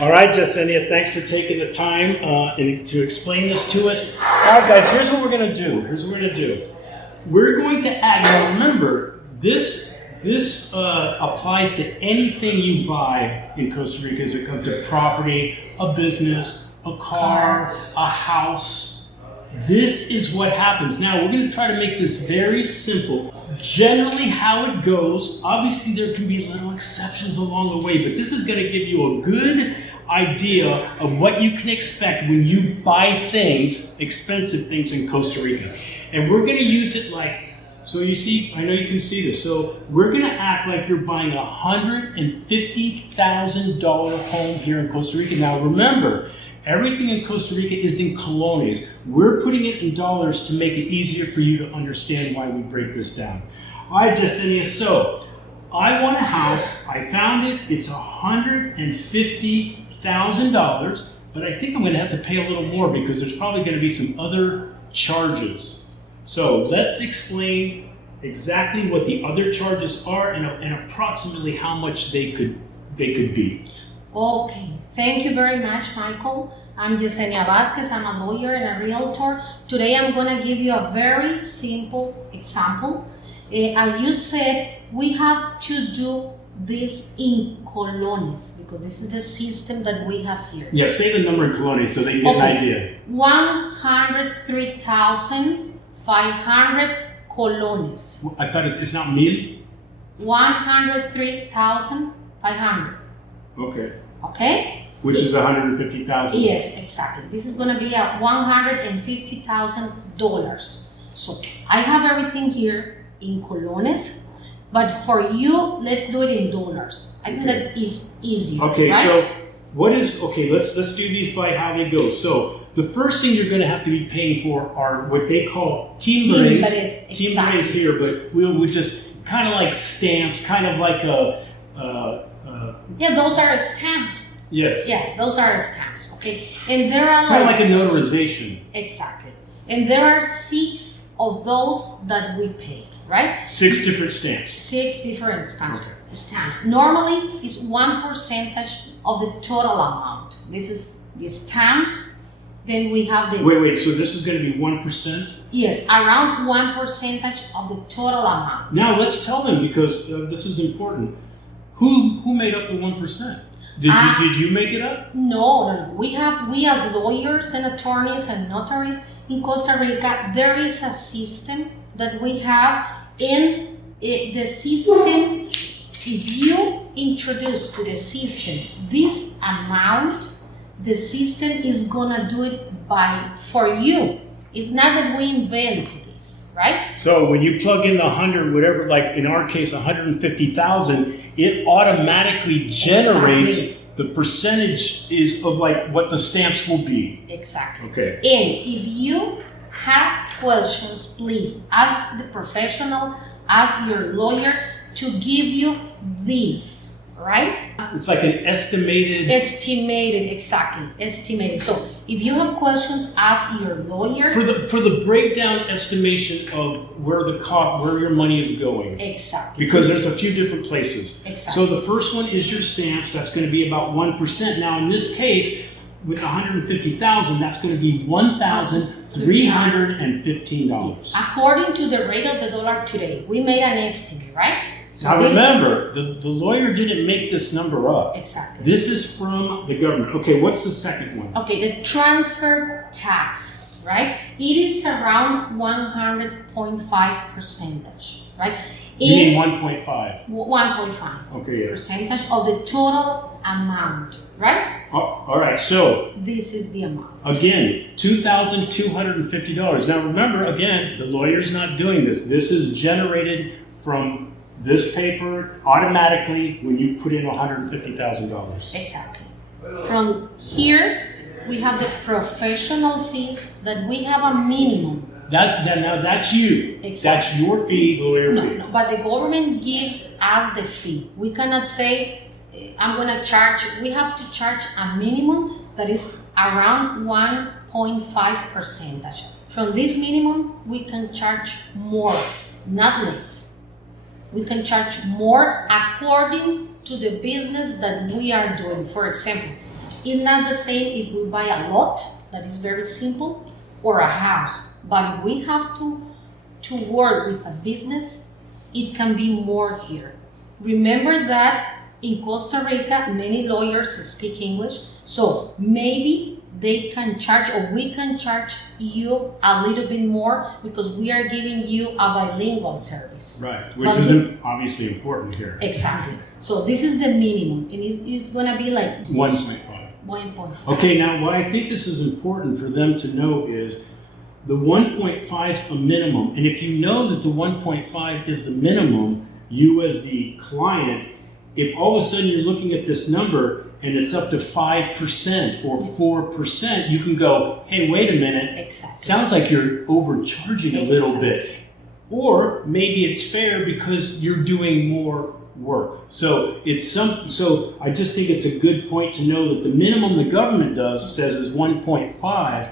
All right, Jasenia, thanks for taking the time and to explain this to us. All right, guys, here's what we're going to do. We're going to add, now remember, this applies to anything you buy in Costa Rica as it comes to property, a business, a car, a house. This is what happens. Now, we're going to try to make this very simple. Generally how it goes, obviously there can be little exceptions along the way, but this is going to give you a good idea of what you can expect when you buy things, expensive things in Costa Rica. And we're going to use it like, so you see, I know you can see this, so we're going to act like you're buying a $150,000 home here in Costa Rica. Now remember, everything in Costa Rica is in colones. We're putting it in dollars to make it easier for you to understand why we break this down. All right, Jasenia, so I want a house. I found it. It's $150,000, but I think I'm going to have to pay a little more because there's probably going to be some other charges. So let's explain exactly what the other charges are and approximately how much they could be. Okay, thank you very much, Michael. I'm Yesenia Vasquez. I'm a lawyer and a realtor. Today I'm going to give you a very simple example. As you said, we have to do this in colones because this is the system that we have here. Yeah, say the number in colones so they get an idea. 103,500 colones. I thought it's not mil? 103,500. Okay. Okay? Which is 150,000. Yes, exactly. This is going to be a $150,000. So I have everything here in colones, but for you, let's do it in dollars. I think that is easier. Okay, right? so let's do these by how they go. So the first thing you're going to have to be paying for are what they call timbres. Timbres here, but we'll just kind of like stamps, kind of like yeah, those are stamps. Yes. Yeah, those are stamps. Okay, and there are kind of like a notarization. Exactly, and there are 6 of those that we pay, right? 6 different stamps. 6 different stamps. Okay. Stamps. Normally, it's 1% of the total amount. This is the stamps. Then we have the... Wait, so this is going to be 1%? Yes, around 1% of the total amount. Now let's tell them, because this is important. Who made up the 1%? Did you make it up? No. We as lawyers and attorneys and notaries in Costa Rica, there is a system that we have in the system. If you introduce to the system this amount, the system is gonna do it for you. It's not that we invented this, right? So when you plug in the 100, whatever, like in our case, 150,000, it automatically generates the percentage of like what the stamps will be. Exactly. Okay. And if you have questions, please ask the professional, ask your lawyer to give you this, right? It's like an estimated. Exactly. Estimated. So if you have questions, ask your lawyer. For the breakdown estimation of where your money is going. Exactly. Because there's a few different places. Exactly. So the first one is your stamps. That's going to be about 1%. Now in this case, with 150,000, that's going to be $1,315. Yes. According to the rate of the dollar today, we made an estimate, right? So now remember, the lawyer didn't make this number up. Exactly. This is from the government. Okay, what's the second one? Okay, the transfer tax, right? It is around 100.5%, right? You mean 1.5? 1.5 okay, percentage of the total amount, right? All right, so this is the amount. Again, $2,250. Now remember, again, the lawyer's not doing this. This is generated from this paper automatically when you put in $150,000. Exactly. From here, we have the professional fees that we have a minimum. Now that's you. Exactly. That's your fee, the lawyer fee. No, but the government gives us the fee. We cannot say, I'm going to charge, we have to charge a minimum that is around 1.5%. From this minimum, we can charge more, not less. We can charge more according to the business that we are doing. For example, It's not the same if we buy a lot, that is very simple, or a house. But if we have to work with a business, it can be more here. Remember that in Costa Rica, many lawyers speak English, so maybe they can charge, or we can charge you a little bit more because we are giving you a bilingual service. Right, which is obviously important here. Exactly. So this is the minimum, and it's going to be like 1.5. 1.5. Okay, now why I think this is important for them to know is the 1.5 is a minimum. And if you know that the 1.5 is the minimum, you as the client, if all of a sudden you're looking at this number and it's up to 5% or 4%, you can go, hey, wait a minute. Exactly. Sounds like you're overcharging a little bit. Or maybe it's fair because you're doing more work. So so I just think it's a good point to know that the minimum the government says is 1.5.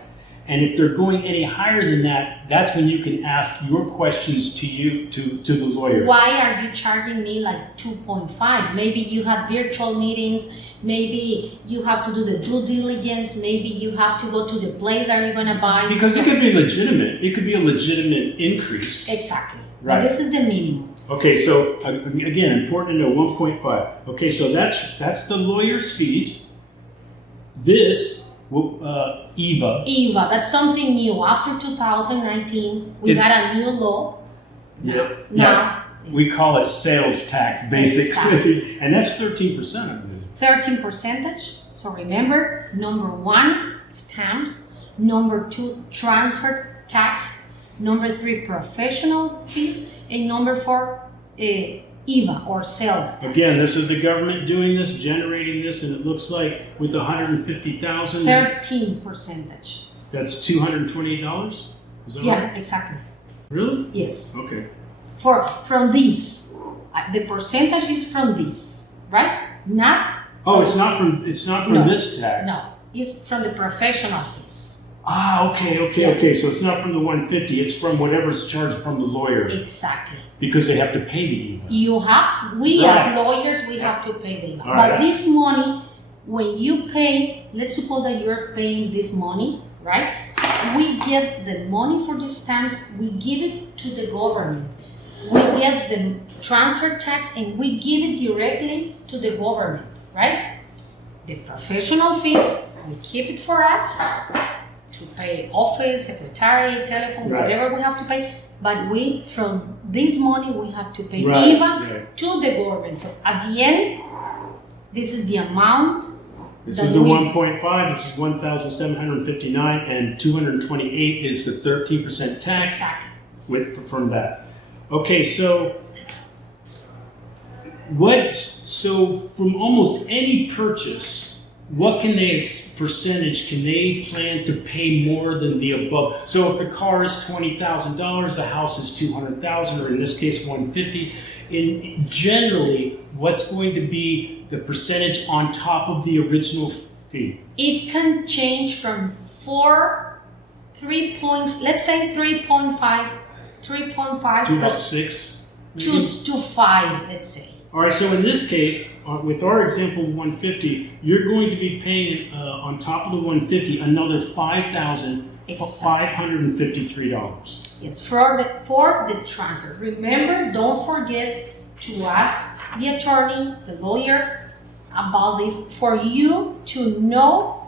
And if they're going any higher than that, that's when you can ask your questions to the lawyer. Why are you charging me like 2.5? Maybe you have virtual meetings. Maybe you have to do the due diligence. Maybe you have to go to the place that you're going to buy. Because it could be legitimate. It could be a legitimate increase. Exactly. Right. But this is the minimum. Okay, so again, important to know 1.5. Okay, so that's the lawyer's fees. This EVA. That's something new. After 2019, we got a new law. Yeah. We call it sales tax, basically. Exactly. And that's 13%, I believe. 13%. So remember, number 1, stamps. Number 2, transfer tax. Number 3, professional fees. And number 4, EVA or sales tax. Again, this is the government doing this, generating this, and it looks like with 150,000. 13%. That's $228. Is that right? Yeah, exactly. Really? Yes. Okay. From this, the percentage is from this, right? Not. It's not from this tax. No, it's from the professional fees. Okay. So it's not from the 150. It's from whatever's charged from the lawyer. Exactly. Because they have to pay the EVA. We as lawyers, we have to pay the EVA. But this money, when you pay, let's suppose that you're paying this money, right? We get the money for the stamps, we give it to the government. We get the transfer tax and we give it directly to the government, right? The professional fees, we keep it for us to pay office, secretary, telephone, whatever we have to pay. But from this money, we have to pay EVA to the government. So at the end, this is the amount. This is the 1.5. This is 1,759, and 228 is the 13% tax. Exactly. From that. Okay, so from almost any purchase, what percentage can they plan to pay more than the above? So if the car is $20,000, the house is $200,000, or in this case, $150,000. In generally, what's going to be the percentage on top of the original fee? It can change from 3.5 to about 6 to 5, let's say. All right, so in this case, with our example 150, you're going to be paying on top of the 150 another $5,553. Yes, for the transfer. Remember, don't forget to ask the attorney, the lawyer, about this for you to know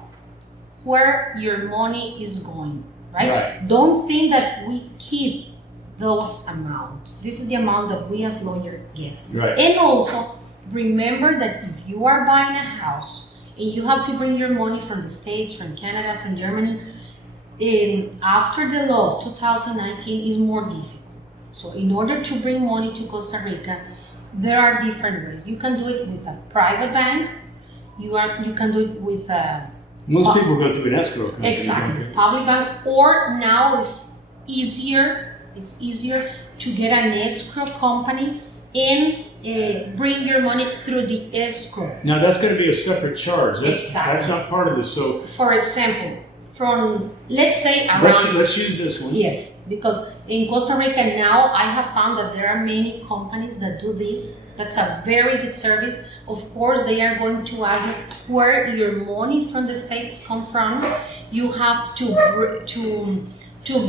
where your money is going, right? Don't think that we keep those amounts. This is the amount that we as lawyers get. Right. And also, remember that if you are buying a house and you have to bring your money from the States, from Canada, from Germany, after the law of 2019 is more difficult. So in order to bring money to Costa Rica, there are different ways. You can do it with a private bank. You can do it with a... Most people go through an escrow company. Exactly. Public bank. Or now it's easier to get an escrow company and bring your money through the escrow. Now that's going to be a separate charge. Exactly. That's not part of this. So, for example, let's say around. Let's use this one. Yes, because in Costa Rica now I have found that there are many companies that do this. That's a very good service. Of course, they are going to ask you where your money from the States come from. You have to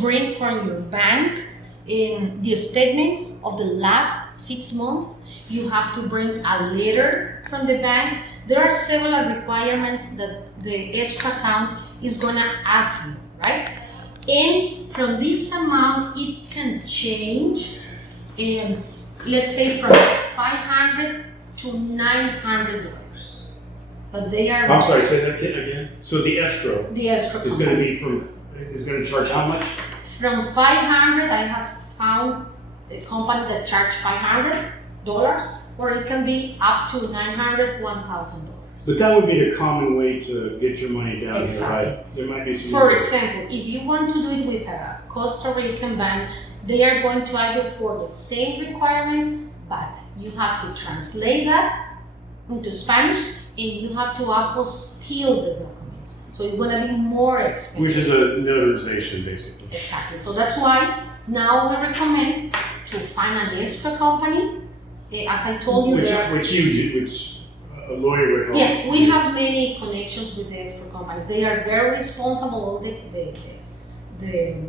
bring from your bank in the statements of the last 6 months. You have to bring a letter from the bank. There are several requirements that the escrow account is gonna ask you, right? And from this amount, it can change in, let's say, from $500 to $900. But they are. I'm sorry, say that again. So the escrow is going to be is going to charge how much? From $500, I have found a company that charge $500, or it can be up to $900, $1,000. But that would be a common way to get your money down. Exactly. Right? There might be some. For example, if you want to do it with a Costa Rican bank, they are going to ask you for the same requirements, but you have to translate that into Spanish, and you have to apostille the documents. So it's going to be more expensive. Which is a notarization, basically. Exactly. So that's why now we recommend to find an escrow company. As I told you, which a lawyer would help. Yeah, we have many connections with the escrow companies. They are very responsible. All the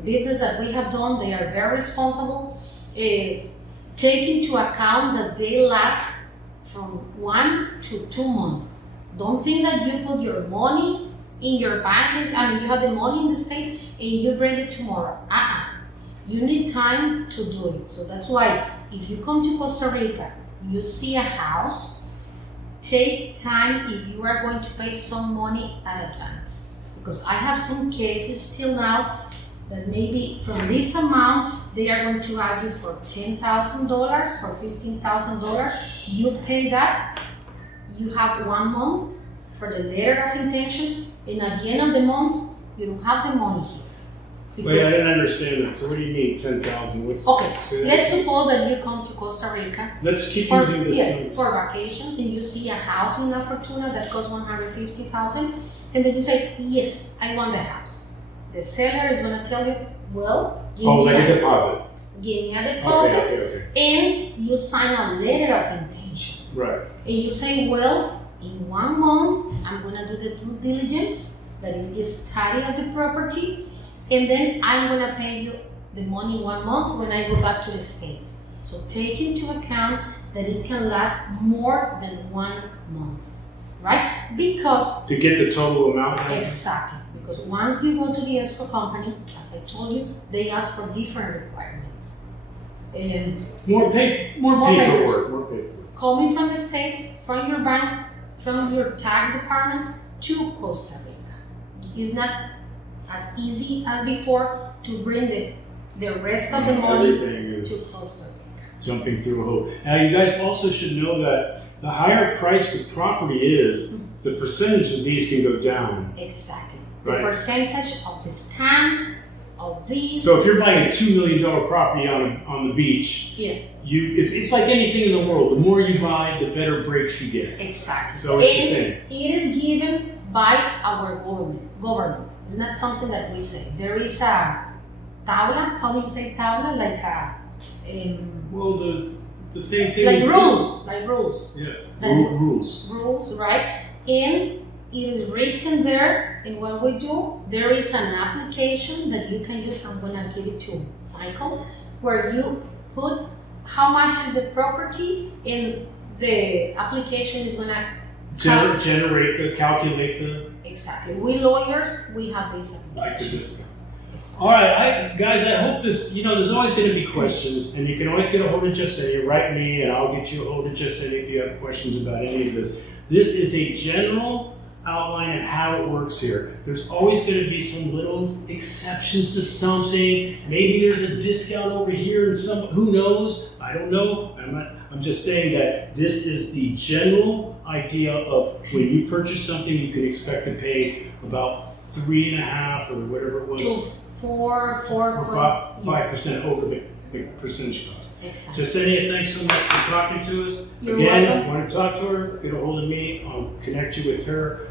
business that we have done, they are very responsible. Take into account that they last from 1 to 2 months. Don't think that you put your money in your bank and you have the money in the state and you bring it tomorrow. You need time to do it. So that's why if you come to Costa Rica, you see a house, take time if you are going to pay some money in advance. Because I have seen cases till now that maybe from this amount, they are going to ask you for $10,000 or $15,000. You pay that, you have 1 month for the letter of intention, and at the end of the month, you don't have the money here. Wait, I didn't understand that. So what do you mean 10,000? Okay, let's suppose that you come to Costa Rica. Let's keep using this. Yes, for vacations, and you see a house in La Fortuna that costs $150,000, and then you say, yes, I want the house. The seller is going to tell you, well, give me a deposit. Give me a deposit, okay. And you sign a letter of intention. Right. And you say, well, in 1 month, I'm going to do the due diligence, that is the study of the property, and then I'm going to pay you the money 1 month when I go back to the States. So take into account that it can last more than 1 month, right? Because to get the total amount. Exactly. Because once you go to the escrow company, as I told you, they ask for different requirements. More paperwork. Coming from the States, from your bank, from your tax department to Costa Rica. It's not as easy as before to bring the rest of the money to Costa Rica. Jumping through a hoop. Now you guys also should know that the higher price the property is, the percentage of these can go down. Exactly. Right. The percentage of the stamps, of these. So if you're buying a $2 million property on the beach, yeah, it's like anything in the world. The more you buy, the better breaks you get. Exactly. So it's the same. It is given by our government. It's not something that we say. There is a tabla. How do you say tabla? Like a. Well, the same thing. Like rules. Like rules. Yes. Rules. Rules, right? And it is written there, and what we do, there is an application that you can use. I'm gonna give it to Michael, where you put how much is the property, and the application is gonna calculate the. Exactly. We lawyers, we have this application. Like the discount. Exactly. All right, guys, I hope this, there's always going to be questions, and you can always get a hold of Justine. Write me, and I'll get you a hold of Justine if you have questions about any of this. This is a general outline of how it works here. There's always going to be some little exceptions to something. Maybe there's a discount over here, and who knows? I don't know. I'm just saying that this is the general idea of when you purchase something, you can expect to pay about 3.5% or whatever it was. To 5% over the percentage cost. Exactly. Justine, thanks so much for talking to us. You're Again, welcome. Want to talk to her, get a hold of me. I'll connect you with her.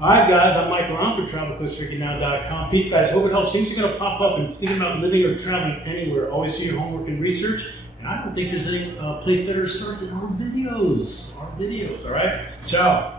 All right, guys, I'm Michael. I'm for TravelCostaRicaNow.com. Peace, guys. Hope it helps. Things are going to pop up and thinking about living or traveling anywhere. Always do your homework and research. And I don't think there's any place better to start than our videos. All right? Ciao.